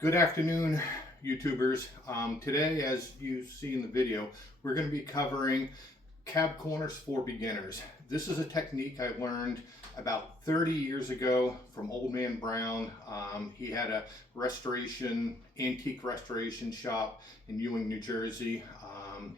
Good afternoon, YouTubers. Today, as you see in the video, we're going to be covering cab corners for beginners. This is a technique I learned about 30 years ago from Old Man Brown. He had a antique restoration shop in Ewing, New Jersey.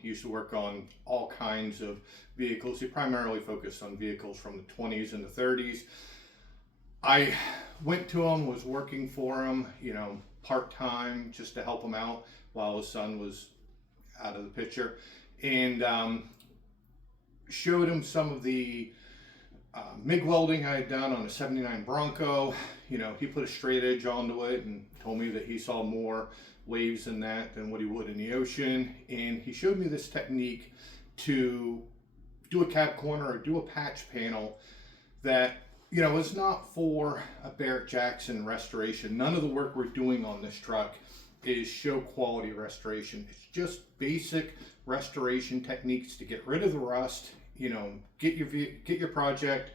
He used to work on all kinds of vehicles. He primarily focused on vehicles from the 20s and the 30s. I went to him, was working for him, part-time, just to help him out while his son was out of the picture, and showed him some of the MIG welding I had done on a 79 Bronco. He put a straight edge onto it and told me that he saw more waves in that than what he would in the ocean. And he showed me this technique to do a cab corner or do a patch panel that it's not for a Barrett-Jackson restoration. None of the work we're doing on this truck is show quality restoration. It's just basic restoration techniques to get rid of the rust, get your project,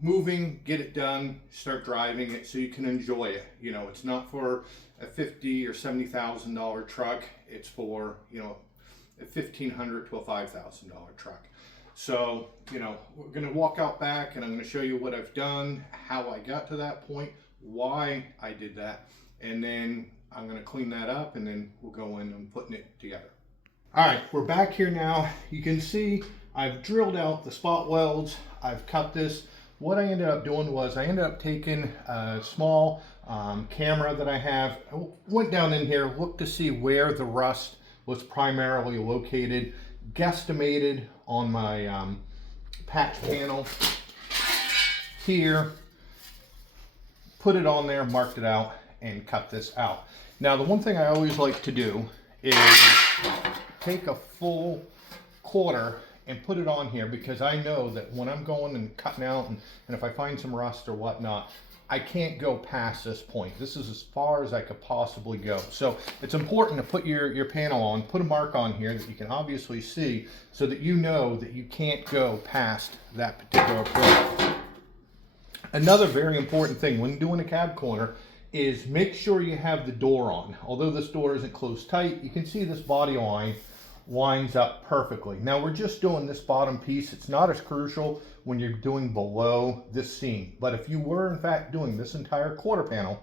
moving, get it done, start driving it so you can enjoy it. It's not for a $50,000 or $70,000 truck. It's for, a $1,500 to a $5,000 truck. So, we're going to walk out back and I'm going to show you what I've done, how I got to that point, why I did that, and then I'm going to clean that up and then we'll go in and putting it together. All right, we're back here now. You can see I've drilled out the spot welds. I've cut this. What I ended up doing was I ended up taking a small camera that I have. I went down in here, looked to see where the rust was primarily located, guesstimated on my patch panel here, put it on there, marked it out, and cut this out. Now, the one thing I always like to do is take a full quarter and put it on here, because I know that when I'm going and cutting out and if I find some rust or whatnot, I can't go past this point. This is as far as I could possibly go. So it's important to put your panel on, put a mark on here that you can obviously see so that you know that you can't go past that particular point. Another very important thing when doing a cab corner is make sure you have the door on. Although this door isn't closed tight, you can see this body line lines up perfectly. Now we're just doing this bottom piece. It's not as crucial when you're doing below this seam, but if you were in fact doing this entire quarter panel,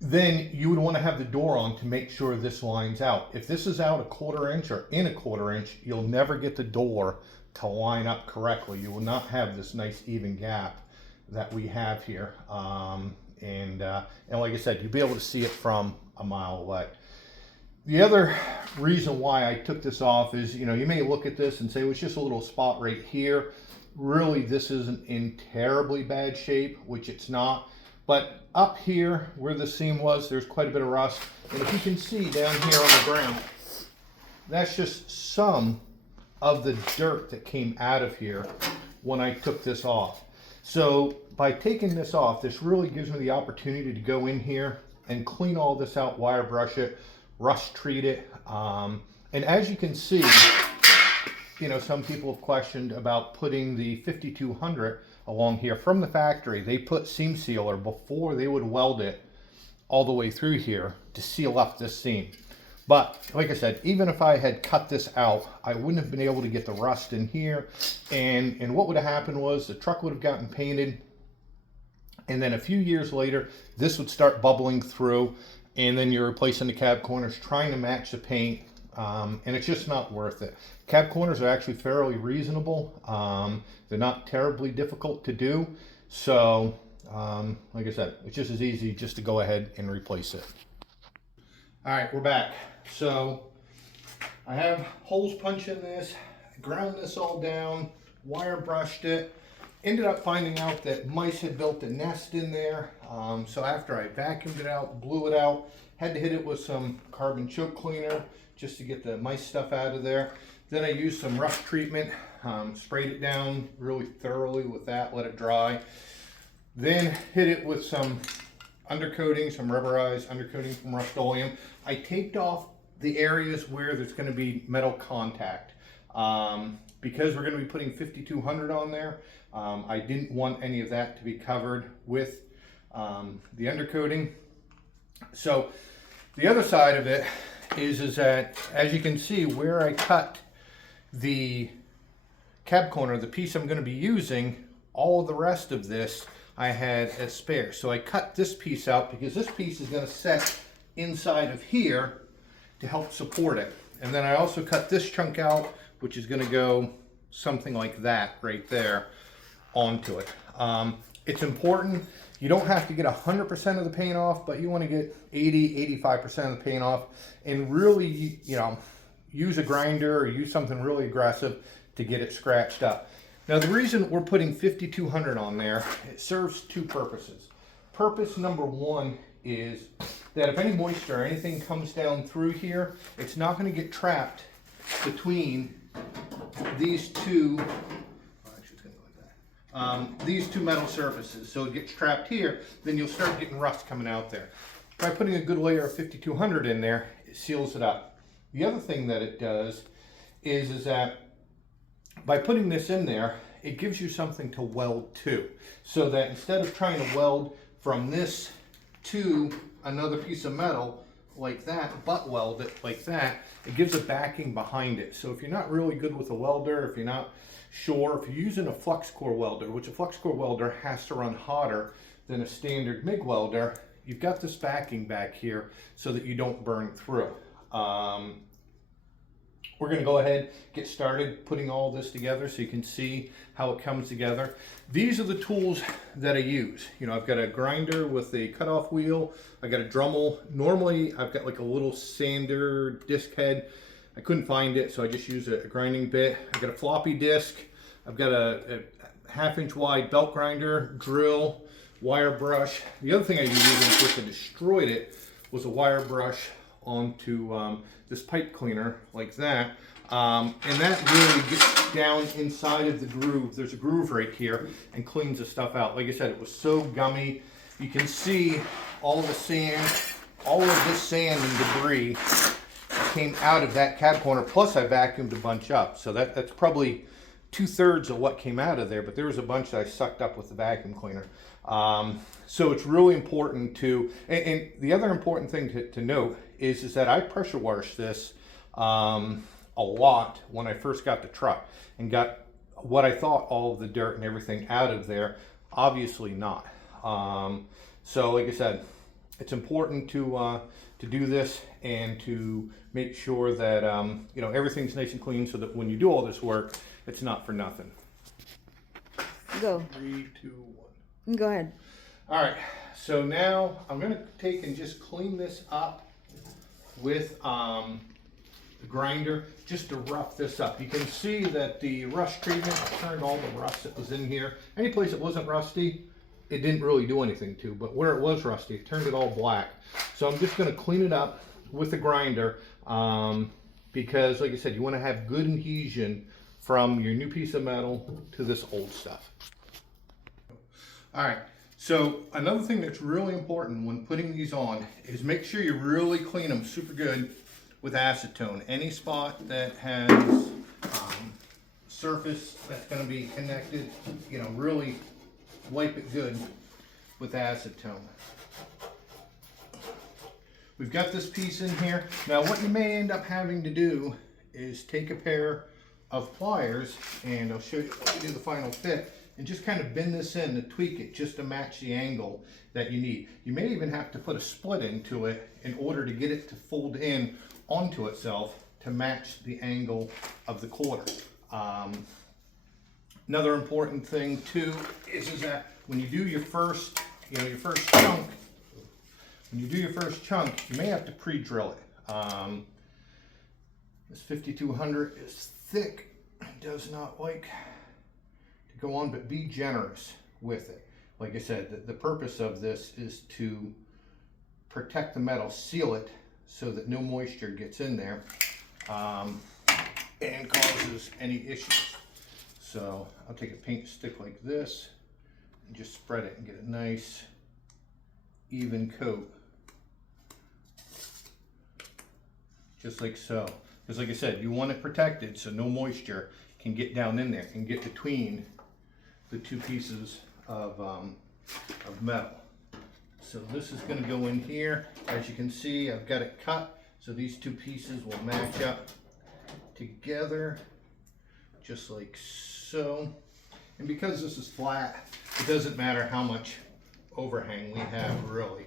then you would want to have the door on to make sure this lines out. If this is out a quarter inch or in a quarter inch, you'll never get the door to line up correctly. You will not have this nice even gap that we have here. And like I said, you'll be able to see it from a mile away. The other reason why I took this off is, you may look at this and say, well, it's just a little spot right here. Really, this isn't in terribly bad shape, which it's not. But up here where the seam was, there's quite a bit of rust. And if you can see down here on the ground, that's just some of the dirt that came out of here when I took this off. So by taking this off, this really gives me the opportunity to go in here and clean all this out, wire brush it, rust treat it, and as you can see, some people have questioned about putting the 5200 along here from the factory. They put seam sealer before they would weld it all the way through here to seal up this seam. But like I said, even if I had cut this out, I wouldn't have been able to get the rust in here, and what would have happened was the truck would have gotten painted, and then a few years later this would start bubbling through, and then you're replacing the cab corners, trying to match the paint, and it's just not worth it. Cab corners are actually fairly reasonable. They're not terribly difficult to do. So, like I said, it's just as easy just to go ahead and replace it. All right, we're back. So, I have holes punched in this, ground this all down, wire brushed it. Ended up finding out that mice had built a nest in there. So after I vacuumed it out, blew it out, had to hit it with some carbon choke cleaner just to get the mice stuff out of there. Then I used some rust treatment, sprayed it down really thoroughly with that, let it dry. Then hit it with some undercoating, some rubberized undercoating from Rust-Oleum. I taped off the areas where there's going to be metal contact. Because we're going to be putting 5200 on there, I didn't want any of that to be covered with the undercoating. So the other side of it is that, as you can see, where I cut the cab corner, the piece I'm going to be using, all of the rest of this I had as spare. So I cut this piece out because this piece is going to set inside of here to help support it. And then I also cut this chunk out, which is going to go something like that right there onto it. It's important. You don't have to get 100% of the paint off, but you want to get 80–85% of the paint off, and really, you know, use a grinder or use something really aggressive to get it scratched up. Now, the reason we're putting 5200 on there, it serves two purposes. Purpose number one is that if any moisture or anything comes down through here, it's not going to get trapped between these two. These two metal surfaces. So it gets trapped here, then you'll start getting rust coming out there. By putting a good layer of 5200 in there, it seals it up. The other thing that it does is that by putting this in there, it gives you something to weld to. So that instead of trying to weld from this to another piece of metal like that, butt weld it like that, it gives a backing behind it. So if you're not really good with a welder, if you're not sure, if you're using a flux core welder, which a flux core welder has to run hotter than a standard MIG welder, you've got this backing back here so that you don't burn through. We're going to go ahead, get started putting all this together so you can see how it comes together. These are the tools that I use. You know, I've got a grinder with a cutoff wheel. I got a Dremel. Normally, I've got like a little sander disc head. I couldn't find it, so I just used a grinding bit. I've got a floppy disc. I've got a 1/2 inch wide belt grinder, drill, wire brush. The other thing I used, and of course I destroyed it, was a wire brush onto this pipe cleaner like that. And that really gets down inside of the groove. There's a groove right here and cleans the stuff out. Like I said, it was so gummy. You can see all the sand, all of this sand and debris came out of that cab corner, plus I vacuumed a bunch up. So that's probably 2/3 of what came out of there, but there was a bunch that I sucked up with the vacuum cleaner. So it's really important to, and the other important thing to note is that I pressure washed this a lot when I first got the truck and got what I thought all of the dirt and everything out of there. Obviously not. So like I said, it's important to do this and to make sure that you know, everything's nice and clean so that when you do all this work, it's not for nothing. Go. 3, 2, 1. Go ahead. All right, so now I'm going to take and just clean this up with the grinder just to rough this up. You can see that the rust treatment turned all the rust that was in here. Any place that wasn't rusty, it didn't really do anything to, but where it was rusty, it turned it all black. So I'm just going to clean it up with the grinder because, like I said, you want to have good adhesion from your new piece of metal to this old stuff. All right, so another thing that's really important when putting these on is make sure you really clean them super good with acetone. Any spot that has surface that's going to be connected, you know, really wipe it good with acetone. We've got this piece in here. Now what you may end up having to do is take a pair of pliers, and I'll show you how to do the final fit, and just kind of bend this in to tweak it just to match the angle that you need. You may even have to put a split into it in order to get it to fold in onto itself to match the angle of the quarter. Another important thing too is that when you do your first, your first chunk, you may have to pre-drill it. This 5200 is thick, it does not like to go on, but be generous with it. Like I said, the purpose of this is to protect the metal, seal it so that no moisture gets in there and causes any issues. So I'll take a paint stick like this and just spread it and get a nice even coat, just like so. Because like I said, you want it protected so no moisture can get down in there and get between the two pieces of metal. So this is going to go in here. As you can see, I've got it cut, so these two pieces will match up together, just like so. And because this is flat, it doesn't matter how much overhang we have, really.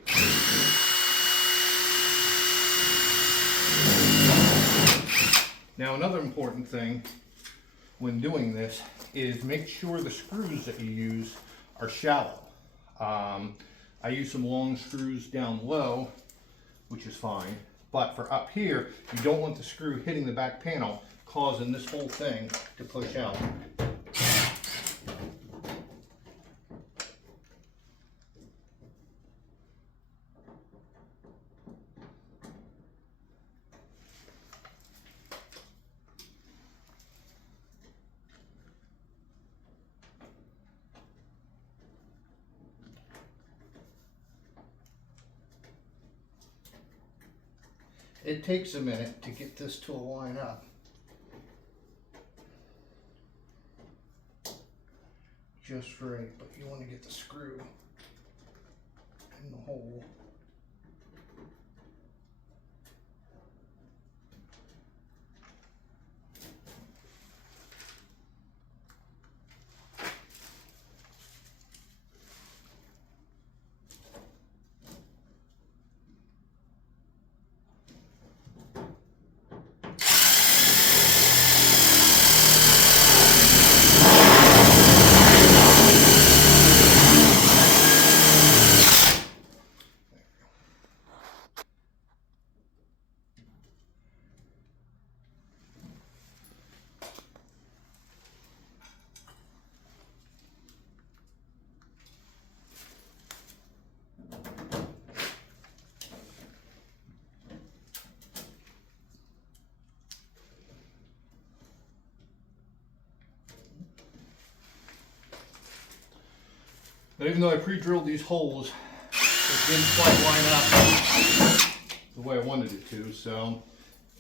Now, another important thing when doing this is make sure the screws that you use are shallow. I use some long screws down low, which is fine, but for up here, you don't want the screw hitting the back panel, causing this whole thing to push out. It takes a minute to get this to line up. Just right, but you want to get the screw in the hole. But even though I pre-drilled these holes, it didn't quite line up the way I wanted it to, so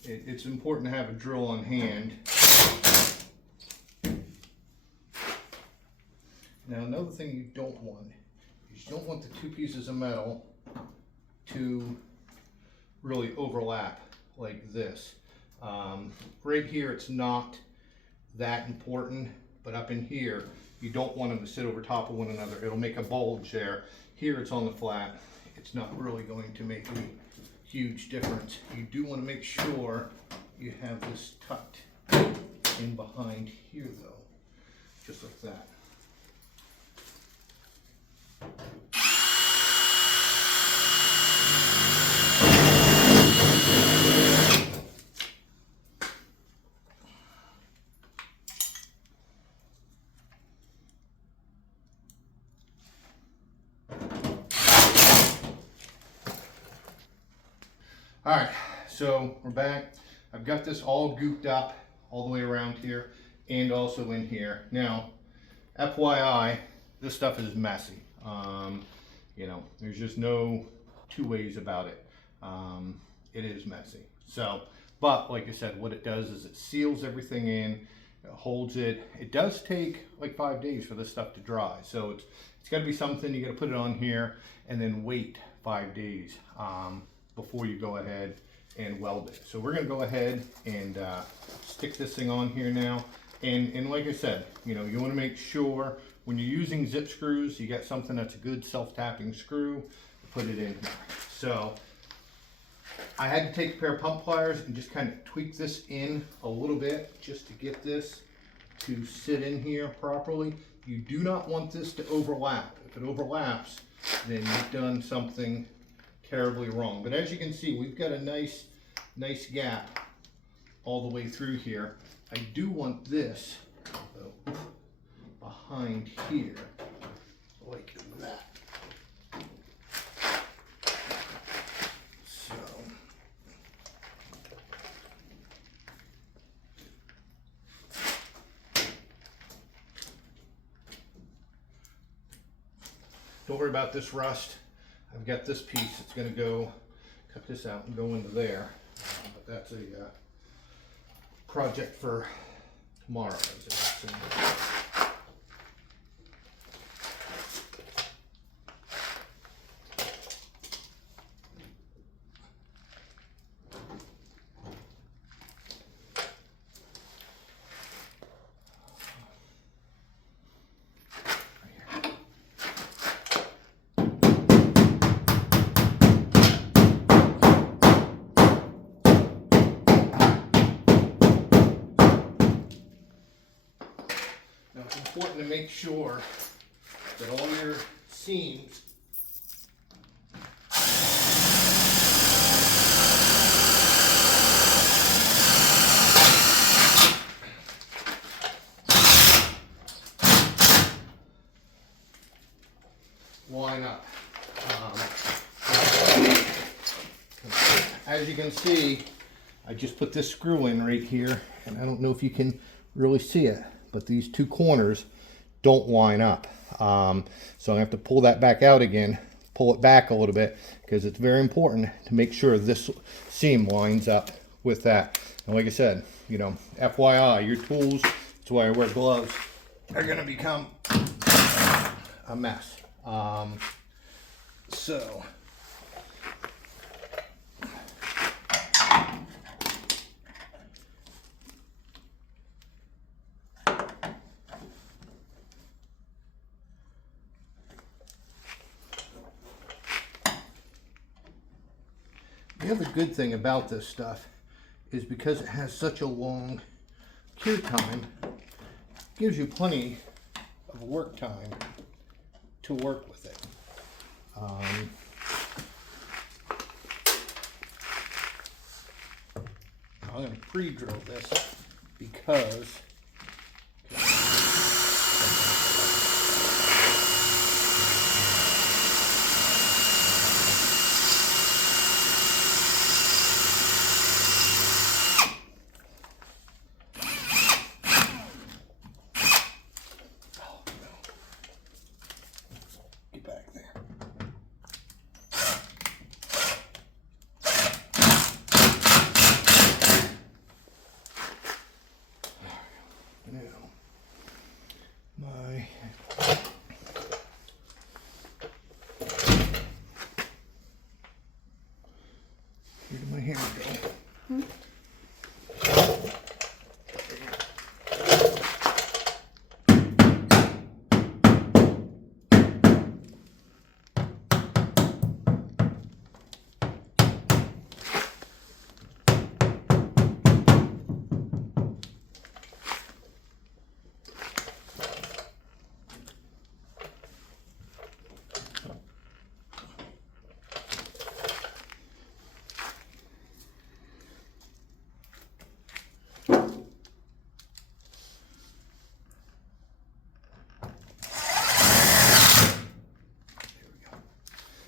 it's important to have a drill on hand. Now, another thing you don't want is you don't want the two pieces of metal to really overlap like this. Right here it's not that important, but up in here you don't want them to sit over top of one another. It'll make a bulge there. Here it's on the flat. It's not really going to make any huge difference. You do want to make sure you have this tucked in behind here though, just like that. All right, so we're back. I've got this all gooped up all the way around here and also in here. Now, FYI, this stuff is messy. You know, there's just no two ways about it. It is messy. So, but like I said, what it does is it seals everything in, it holds it. It does take like 5 days for this stuff to dry. So it's got to be something, you got to put it on here and then wait 5 days. Before you go ahead and weld it. So we're going to go ahead and stick this thing on here now. And like I said, you know, you want to make sure when you're using zip screws, you get something that's a good self-tapping screw, put it in here. So I had to take a pair of pump pliers and just kind of tweak this in a little bit just to get this to sit in here properly. You do not want this to overlap. If it overlaps, then you've done something terribly wrong. But as you can see, we've got a nice gap all the way through here. I do want this behind here like that. So don't worry about this rust. I've got this piece that's going to go, cut this out and go into there, but that's a project for tomorrow. important to make sure that all your seams line up. As you can see, I just put this screw in right here, and I don't know if you can really see it, but these two corners don't line up. So I'm gonna have to pull that back out again, pull it back a little bit, because it's very important to make sure this seam lines up with that. And like I said, you know, FYI, your tools, that's why I wear gloves, are gonna become a mess. So the other good thing about this stuff is because it has such a long cure time, it gives you plenty of work time to work with it. I'm going to pre-drill this because where did my hair go?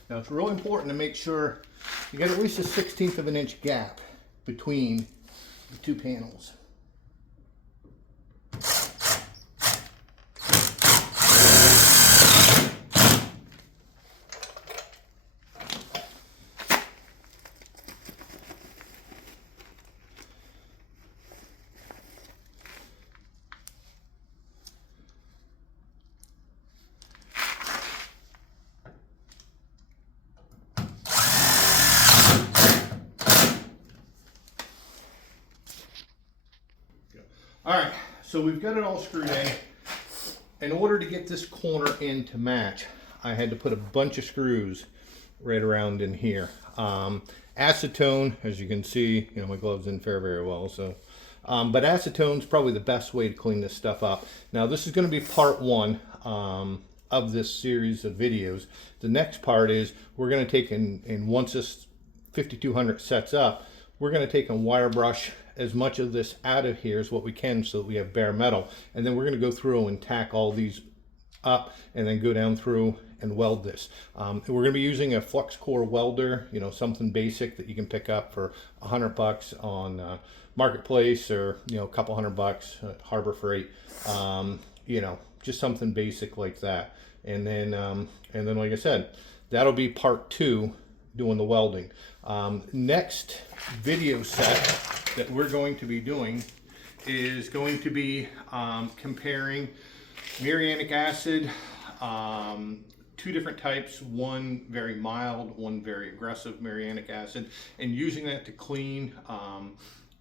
Now it's really important to make sure you got at least a 1/16 of an inch gap between the two panels. All right, so we've got it all screwed in. In order to get this corner in to match, I had to put a bunch of screws right around in here. Acetone, as you can see, you know, my gloves didn't fare very well, so. But acetone's probably the best way to clean this stuff up. Now this is gonna be part one of this series of videos. The next part is we're gonna take and once this 5200 sets up, we're gonna take and wire brush as much of this out of here as what we can so that we have bare metal. And then we're gonna go through and tack all these up and then go down through and weld this. We're gonna be using a flux core welder, you know, something basic that you can pick up for $100 on Marketplace, or, you know, a couple $100 at Harbor Freight. You know, just something basic like that. And then like I said, that'll be part two, doing the welding. Next video set that we're going to be doing is going to be comparing muriatic acid, two different types, one very mild, one very aggressive muriatic acid, and using that to clean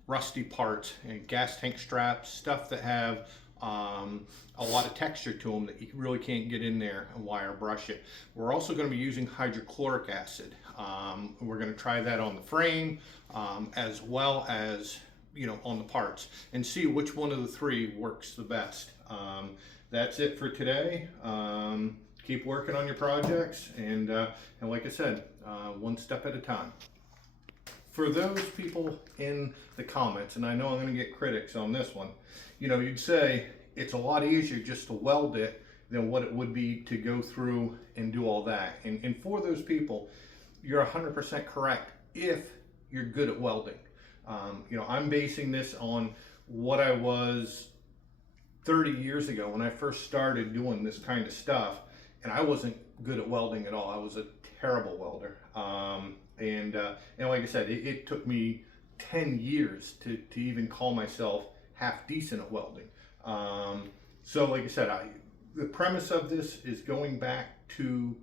rusty parts and gas tank straps, stuff that have a lot of texture to them that you really can't get in there and wire brush it. We're also going to be using hydrochloric acid. We're going to try that on the frame as well as, you know, on the parts, and see which one of the three works the best. that's it for today. Keep working on your projects, and like I said, one step at a time. For those people in the comments, and I know I'm going to get critics on this one, you'd say it's a lot easier just to weld it than what it would be to go through and do all that. And for those people, you're 100% correct if you're good at welding. I'm basing this on what I was 30 years ago when I first started doing this kind of stuff, and I wasn't good at welding at all. I was a terrible welder. And like I said, it took me 10 years to even call myself half decent at welding. So like I said, the premise of this is going back to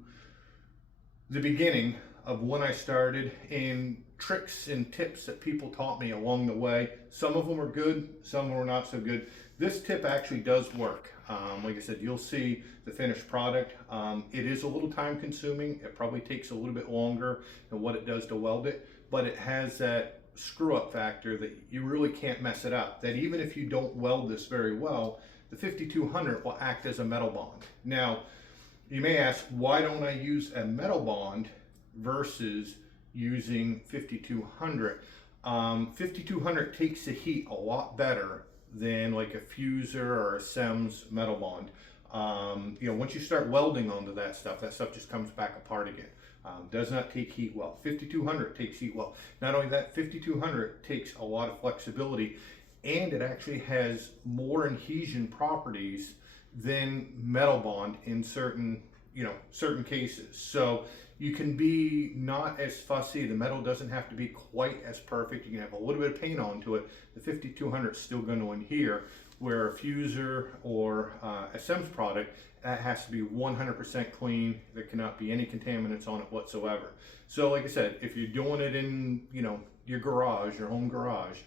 the beginning of when I started, and tricks and tips that people taught me along the way. Some of them are good, some were not so good. This tip actually does work. Like I said, you'll see the finished product. It is a little time consuming. It probably takes a little bit longer than what it does to weld it, but it has that screw up factor that you really can't mess it up. That even if you don't weld this very well, the 5200 will act as a metal bond. Now, you may ask, why don't I use a metal bond versus using 5200? 5200 takes the heat a lot better than like a Fuser or a SEMS metal bond. Once you start welding onto that stuff just comes back apart again. Does not take heat well. 5200 takes heat well. Not only that, 5200 takes a lot of flexibility, and it actually has more adhesion properties than metal bond in certain cases. So you can be not as fussy. The metal doesn't have to be quite as perfect. You can have a little bit of paint onto it. The 5200 is still going to adhere, where a Fuser or a SEMS product, that has to be 100% clean. There cannot be any contaminants on it whatsoever. So like I said, if you're doing it in your garage, your home garage,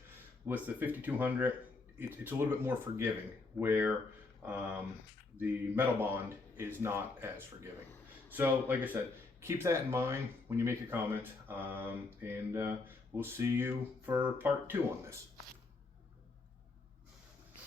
with the 5200, it's a little bit more forgiving, where the metal bond is not as forgiving. So like I said, keep that in mind when you make your comments, and we'll see you for part 2 on this.